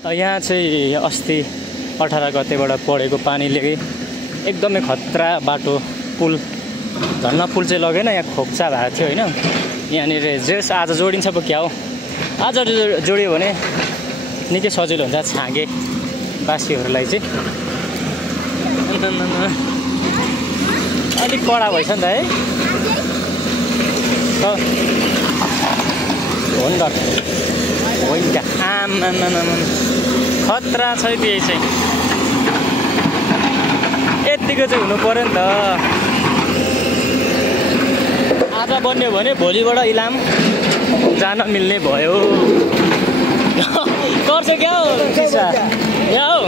यहाँ चाहिँ अस्ति 18 गतेबाट परेको पानीले एकदमै खतरा बाटो पुल झन्न पुल चाहिँ लगेन, यहाँ खोक्चा भएको थियो होइन। यहाँनिर जेस आज जोडिन्छ पो क्या हो, आज जोड्यो भने निकै सजिलो हुन्छ छाँगे बासीहरूलाई चाहिँ। अलिक कडा भएछ नि त है, हो नि त होइन क्या, आमा खतरा छ त्यही चाहिँ, यत्तिको चाहिँ हुनु पर्यो नि त। आज बन्यो भने भोलिबाट इलाम जान मिल्ने भयो। गर्छ क्या हो यहाँ हो,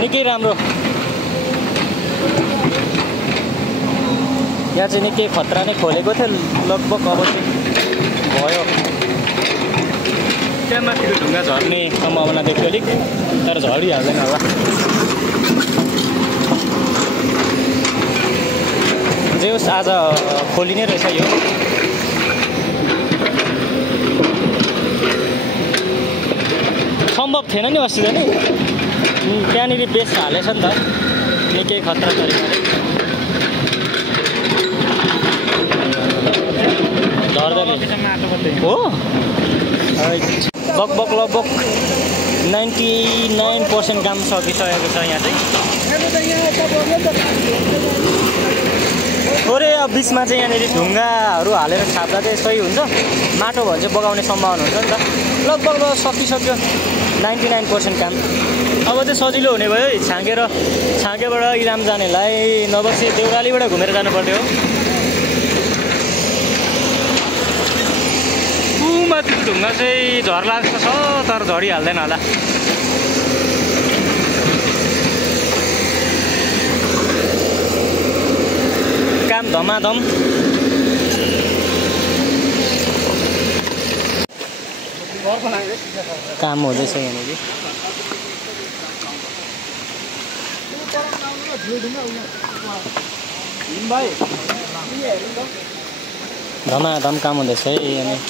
निकै राम्रो। यहाँ चाहिँ निकै खतरा नै खोलेको थियो लगभग, अब चाहिँ भयो। त्यहाँ माथिको ढुङ्गा झर्ने सम्भावना देख्यो अलिक, तर झरिहाल्दैन होला। जे होस् आज खोलिने रहेछ यो। सम्भव थिएन नि अस्ति त नि, त्यहाँनिर बेस हालेछ नि त निकै खतरा तरिकाले। हो लगभग 99% काम सकिसकेको छ यहाँ चाहिँ। थोरै अब बिचमा चाहिँ यहाँनिर ढुङ्गाहरू हालेर छाप्दा चाहिँ सही हुन्छ, माटो भयो भने चाहिँ बगाउने सम्भावना हुन्छ नि त। लगभग सकिसक्यो 99% काम। अब चाहिँ सजिलो हुने भयो है, छाँगेबाट इलाम जानेलाई नभए देउरालीबाट घुमेर जानु पर्थ्यो। माथिको ढुङ्गा चाहिँ झर्ला जस्तो छ, तर झरिहाल्दैन होला। काम धमाधम। काम हुँदैछ यहाँनिर। धमाधम काम हुँदैछ है यहाँनिर।